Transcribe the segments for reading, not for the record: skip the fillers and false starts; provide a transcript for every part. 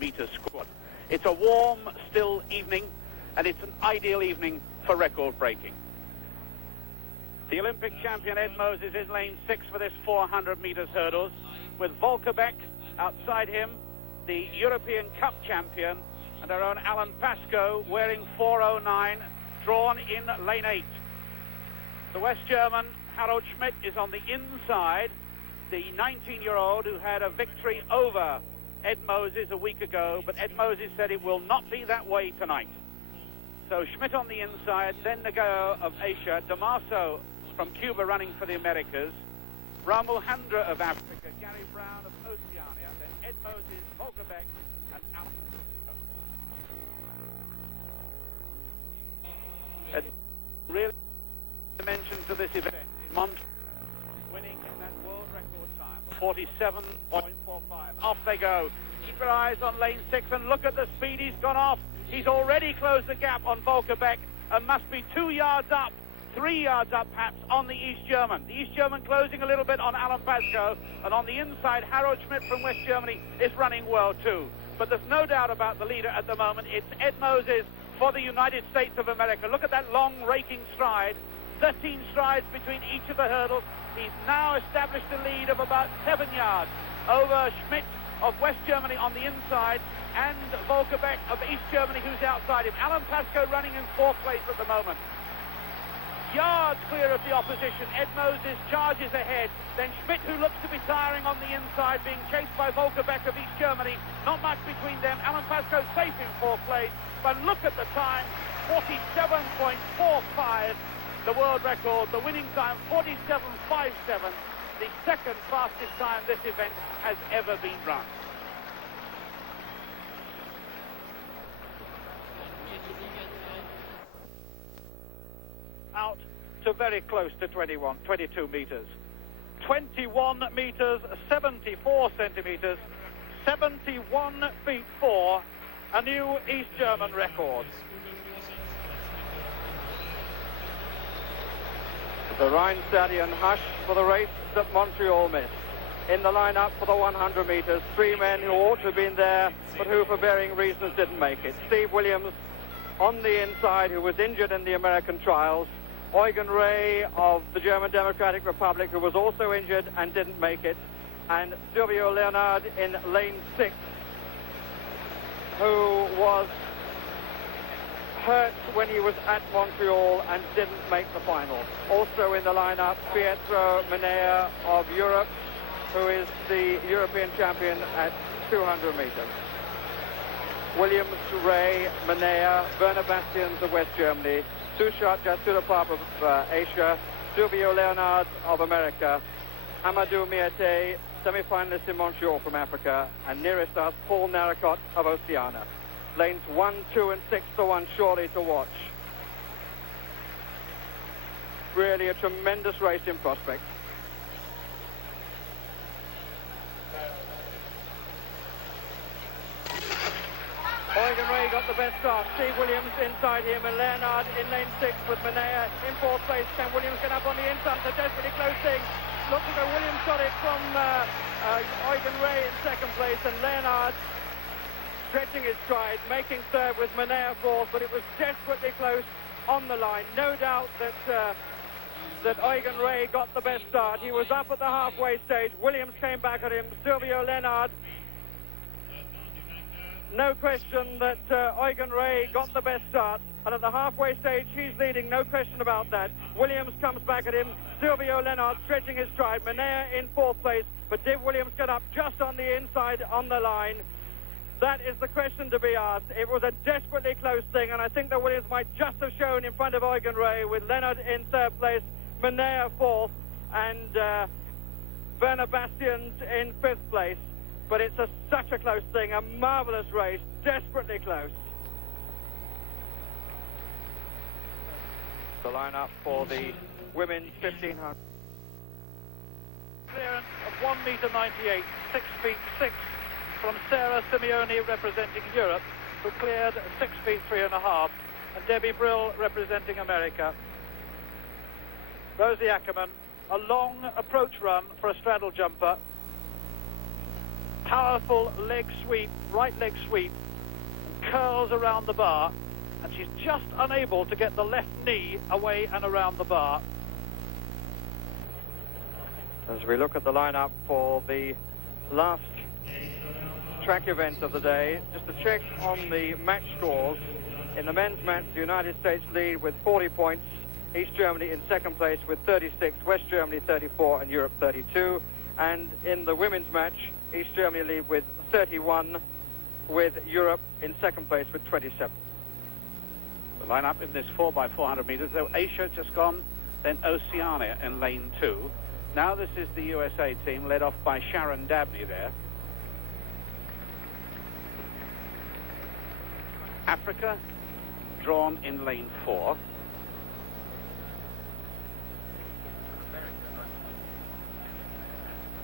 400-meter squad. It's a warm, still evening, and it's an ideal evening for record breaking. The Olympic champion Ed Moses in lane 6 for this 400 meters hurdles, with Volkerbeck outside him, the European Cup champion, and our own Alan Pascoe wearing 409, drawn in lane 8. The West German Harold Schmidt is on the inside, the 19-year-old who had a victory over Ed Moses a week ago, but Ed Moses said it will not be that way tonight. So Schmidt on the inside, then the go of Asia, Damaso from Cuba running for the Americas, Ramuhandra of Africa, Gary Brown of Oceania, then Ed Moses, Volkerbeck, and Alan. Really dimension to this event is Mont winning that world record time, 47.45. Off they go. Keep your eyes on lane 6 and look at the speed he's gone off. He's already closed the gap on Volkerbeck and must be 2 yards up, 3 yards up perhaps on the East German. The East German closing a little bit on Alan Pascoe, and on the inside Harold Schmidt from West Germany is running well too. But there's no doubt about the leader at the moment. It's Ed Moses for the United States of America. Look at that long raking stride, 13 strides between each of the hurdles. He's now established a lead of about 7 yards over Schmidt of West Germany on the inside and Volkerbeck of East Germany who's outside him. Alan Pascoe running in 4th place at the moment. Yards clear of the opposition. Ed Moses charges ahead. Then Schmidt, who looks to be tiring on the inside, being chased by Volkerbeck of East Germany. Not much between them. Alan Pascoe safe in 4th place. But look at the time, 47.45, the world record. The winning time, 47.57, the second fastest time this event has ever been run. Out to very close to 22 meters. 21 meters, 74 centimeters, 71 feet 4, a new East German record. The Rheinstadion hush for the race that Montreal missed. In the lineup for the 100 meters, 3 men who ought to have been there, but who for varying reasons didn't make it. Steve Williams on the inside, who was injured in the American trials. Eugen Rey of the German Democratic Republic, who was also injured and didn't make it. And Silvio Leonard in lane 6, who was hurt when he was at Montreal and didn't make the final. Also in the lineup, Pietro Menea of Europe, who is the European champion at 200 meters. Williams, Ray, Menea, Werner Bastians of West Germany, Sushat Jasurapap of Asia, Silvio Leonard of America, Amadou Miete, semi-finalist in Montreal from Africa, and nearest us, Paul Naricot of Oceania. Lanes 1, 2 and 6 the one surely to watch. Really a tremendous race in prospect. Eugen Rey got the best start. Steve Williams inside him and Leonard in lane 6 with Menea in 4th place. Can Williams get up on the inside? It's a desperately close thing. Looks as though Williams got it from Eugen Rey in 2nd place, and Leonard stretching his stride, making 3rd with Menea 4th, but it was desperately close on the line. No doubt that Eugen Rey got the best start. He was up at the halfway stage. Williams came back at him. Silvio Leonard, no question that Eugen Rey got the best start, and at the halfway stage he's leading, no question about that. Williams comes back at him. Silvio Leonard stretching his stride. Menea in 4th place, but did Williams get up just on the inside on the line? That is the question to be asked. It was a desperately close thing, and I think that Williams might just have shown in front of Eugen Rey, with Leonard in 3rd place, Menea 4th, and Werner Bastians in 5th place. But it's such a close thing, a marvellous race, desperately close. The lineup for the women's 1500. Clearance of 1 meter 98, 6 feet 6 from Sarah Simeone representing Europe, who cleared 6 feet 3.5, and Debbie Brill representing America. Rosie Ackerman, a long approach run for a straddle jumper. powerful leg sweep, right leg sweep, curls around the bar, and she's just unable to get the left knee away and around the bar. As we look at the lineup for the last track event of the day, just to check on the match scores. In the men's match, the United States lead with 40 points, East Germany in second place with 36, West Germany 34, and Europe 32. And in the women's match, East Germany lead with 31, with Europe in second place with 27. The lineup in this 4x400 meters, so Asia just gone, then Oceania in lane 2. Now this is the USA team, led off by Sharon Dabney there. Africa, drawn in lane 4.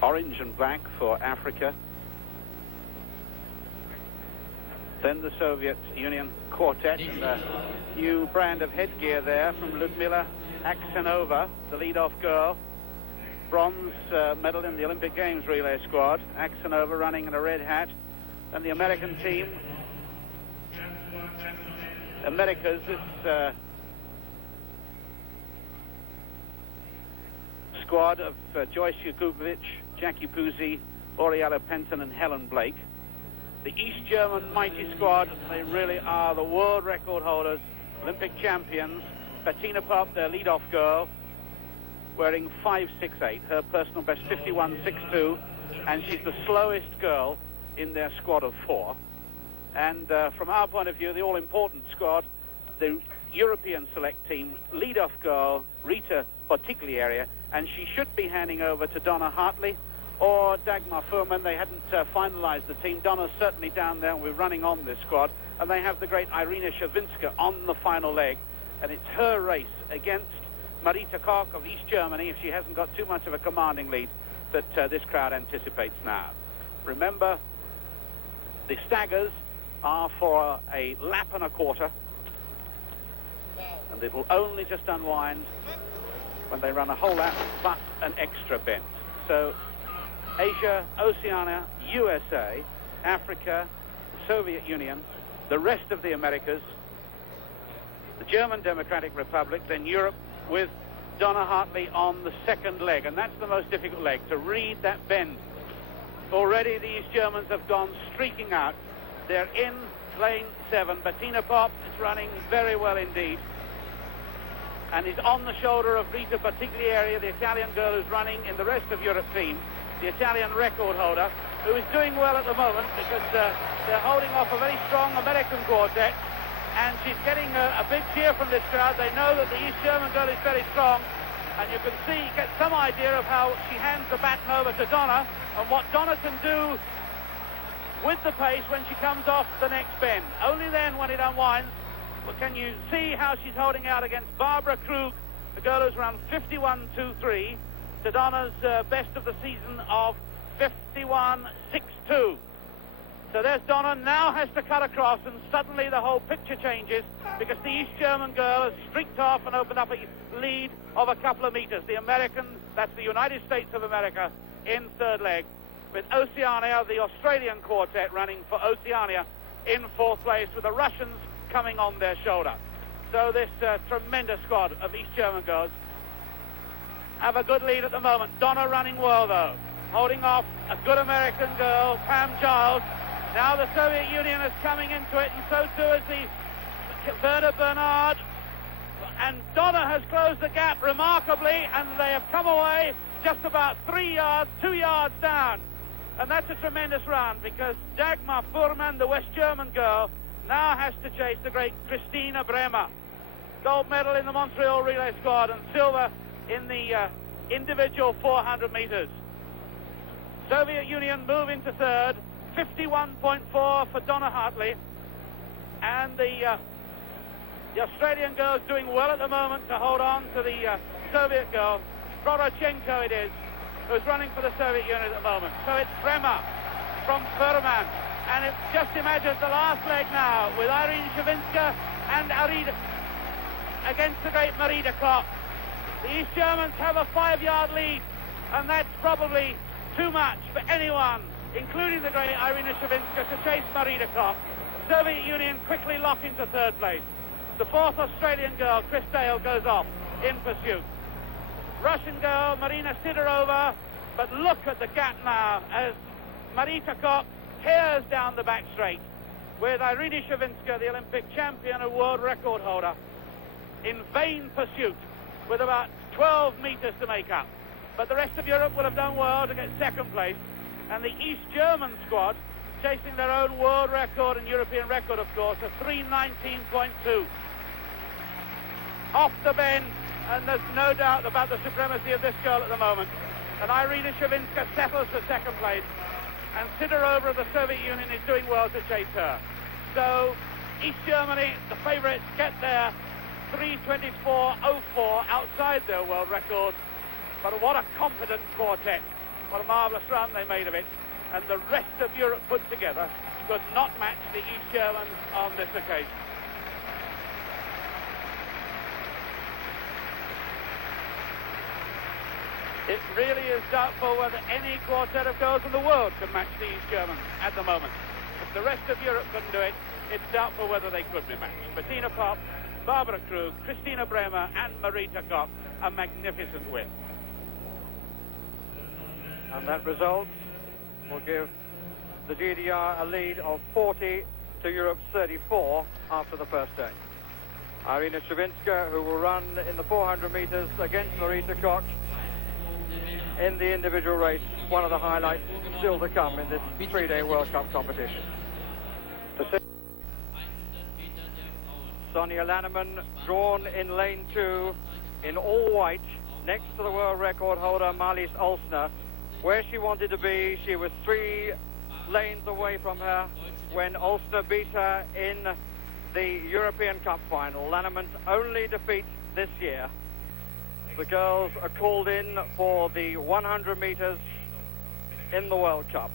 Orange and black for Africa. Then the Soviet Union quartet, and the new brand of headgear there from Ludmila Aksenova, the lead-off girl. Bronze medal in the Olympic Games relay squad. Aksenova running in a red hat. And the American team, America's, this squad of Joyce Yakubovic, Jackie Puzzi, Oriella Penton, and Helen Blake. The East German mighty squad, they really are the world record holders, Olympic champions. Bettina Pop, their lead-off girl, wearing 5.68, her personal best 51.62, and she's the slowest girl in their squad of 4. And from our point of view, the all-important squad, the European select team, lead-off girl, Rita Bottiglieri, and she should be handing over to Donna Hartley or Dagmar Fuhrman. They hadn't finalized the team. Donna's certainly down there, and we're running on this squad. And they have the great Irina Shawinska on the final leg. And it's her race against Marita Koch of East Germany, if she hasn't got too much of a commanding lead, that this crowd anticipates now. Remember, the staggers are for a lap and a quarter, and it will only just unwind when they run a whole lap but an extra bend. So Asia, Oceania, USA, Africa, Soviet Union, the rest of the Americas, the German Democratic Republic, then Europe with Donna Hartley on the second leg. And that's the most difficult leg, to read that bend. Already the East Germans have gone streaking out. They're in lane 7. Bettina Pop is running very well indeed, and is on the shoulder of Rita Bottiglieri, the Italian girl who's running in the rest of Europe team, the Italian record holder, who is doing well at the moment because they're holding off a very strong American quartet, and she's getting a big cheer from this crowd. They know that the East German girl is very strong, and you can see, get some idea of how she hands the baton over to Donna, and what Donna can do with the pace when she comes off the next bend. Only then, when it unwinds, can you see how she's holding out against Barbara Krug, the girl who's run 51.23, to Donna's best of the season of 51.62. So there's Donna, now has to cut across, and suddenly the whole picture changes, because the East German girl has streaked off and opened up a lead of a couple of meters. The American, that's the United States of America, in third leg, with Oceania, the Australian quartet, running for Oceania in fourth place, with the Russians coming on their shoulder. So this tremendous squad of East German girls have a good lead at the moment. Donna running well, though, holding off a good American girl, Pam Giles. Now the Soviet Union is coming into it, and so too is the Werner Bernard. And Donna has closed the gap remarkably, and they have come away just about 3 yards, 2 yards down. And that's a tremendous run, because Dagmar Fuhrman, the West German girl, now has to chase the great Christina Bremer. Gold medal in the Montreal relay squad, and silver in the individual 400 meters. Soviet Union move into third, 51.4 for Donna Hartley. And the Australian girl's doing well at the moment to hold on to the Soviet girl. Prorochenko it is, who's running for the Soviet Union at the moment. So it's Bremer from Furman. And it's just imagine the last leg now with Irene Shawinska and Arida against the great Marita Koch. The East Germans have a 5-yard lead, and that's probably too much for anyone including the great Irina Shevchenko, to chase Marita Koch. Soviet Union quickly lock into third place. The fourth Australian girl, Chris Dale, goes off in pursuit. Russian girl, Marina Sidorova, but look at the gap now as Marita Koch tears down the back straight with Irina Shevchenko, the Olympic champion and world record holder, in vain pursuit with about 12 meters to make up. But the rest of Europe would have done well to get second place, and the East German squad chasing their own world record and European record, of course, of 3:19.2. Off the bend, and there's no doubt about the supremacy of this girl at the moment. And Irina Shevchenko settles for second place, and Sidorova of the Soviet Union is doing well to chase her. So East Germany, the favourites, get there 3:24.04 outside their world record. But what a competent quartet. What a marvellous run they made of it. And the rest of Europe put together could not match the East Germans on this occasion. It really is doubtful whether any quartet of girls in the world can match the East Germans at the moment. If the rest of Europe couldn't do it, it's doubtful whether they could be matched. Bettina Popp, Barbara Krug, Christina Bremer and Marita Koch, a magnificent win. And that result will give the GDR a lead of 40 to Europe's 34 after the first day. Irina Shevchenko, who will run in the 400 meters against Marita Koch in the individual race, one of the highlights still to come in this three-day World Cup competition. Sonja Lanneman drawn in lane 2 in all white next to the world record holder Marlies Olsner. Where she wanted to be, she was 3 lanes away from her when Olsner beat her in the European Cup final. Lanneman's only defeat this year. The girls are called in for the 100 meters in the World Cup.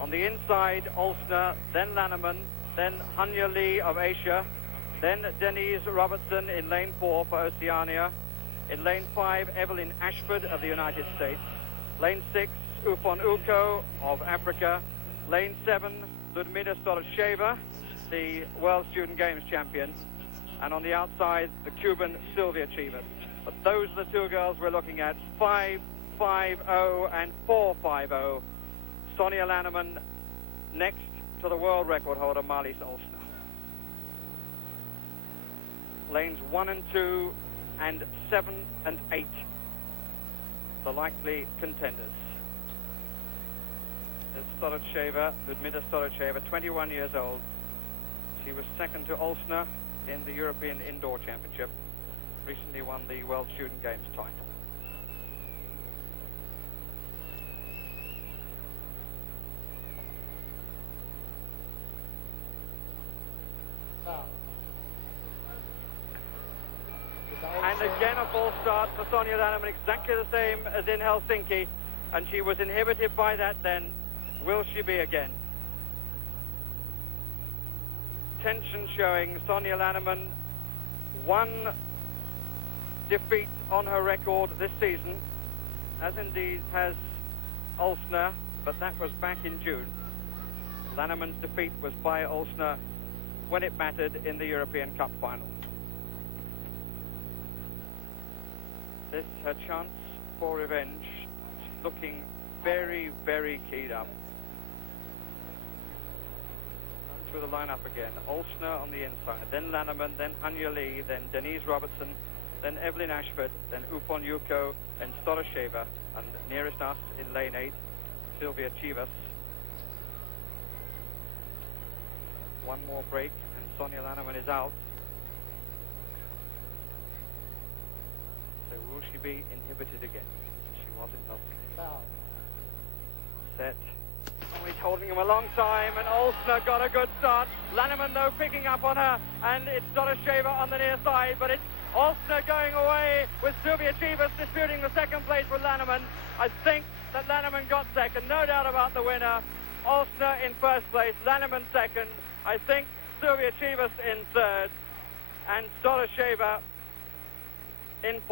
On the inside, Olsner, then Lanneman, then Hanya Lee of Asia, then Denise Robertson in lane 4 for Oceania. In lane 5, Evelyn Ashford of the United States. Lane 6, Ufon Uko of Africa. Lane 7, Ludmila Storosheva, the World Student Games champion. And on the outside, the Cuban Sylvia Chivas. But those are the 2 girls we're looking at, 5:50 and 4:50. Sonja Lanneman next to the world record holder Marlies Olsner. Lanes 1 and 2 and 7 and 8, the likely contenders. There's Storosheva, Ludmila Storosheva, 21 years old. She was second to Olsner in the European Indoor Championship. Recently won the World Student Games title. And again a false start for Sonja Lanneman, exactly the same as in Helsinki, and she was inhibited by that then. Will she be again? Tension showing. Sonja Lanneman, 1 defeat on her record this season, as indeed has Olsner, but that was back in June. Lanneman's defeat was by Olsner when it mattered in the European Cup final. This is her chance for revenge. She's looking very, very keyed up. Through the lineup again. Olsner on the inside, then Lanneman, then Hanya Lee, then Denise Robertson, then Evelyn Ashford, then Ufon Uko, then Storosheva, and nearest us in lane 8, Sylvia Chivas. One more break and Sonja Lanneman is out. So will she be inhibited again? She wasn't helping. Set. Oh, he's holding him a long time, and Olsner got a good start. Lanneman, though, picking up on her, and it's Storosheva on the near side, but it's Olsner going away with Sylvia Chivas disputing the second place with Lanneman. I think that Lanneman got second, no doubt about the winner. Olsner in first place, Lanneman second. I think Sylvia Chivas in third, and Storosheva in fourth.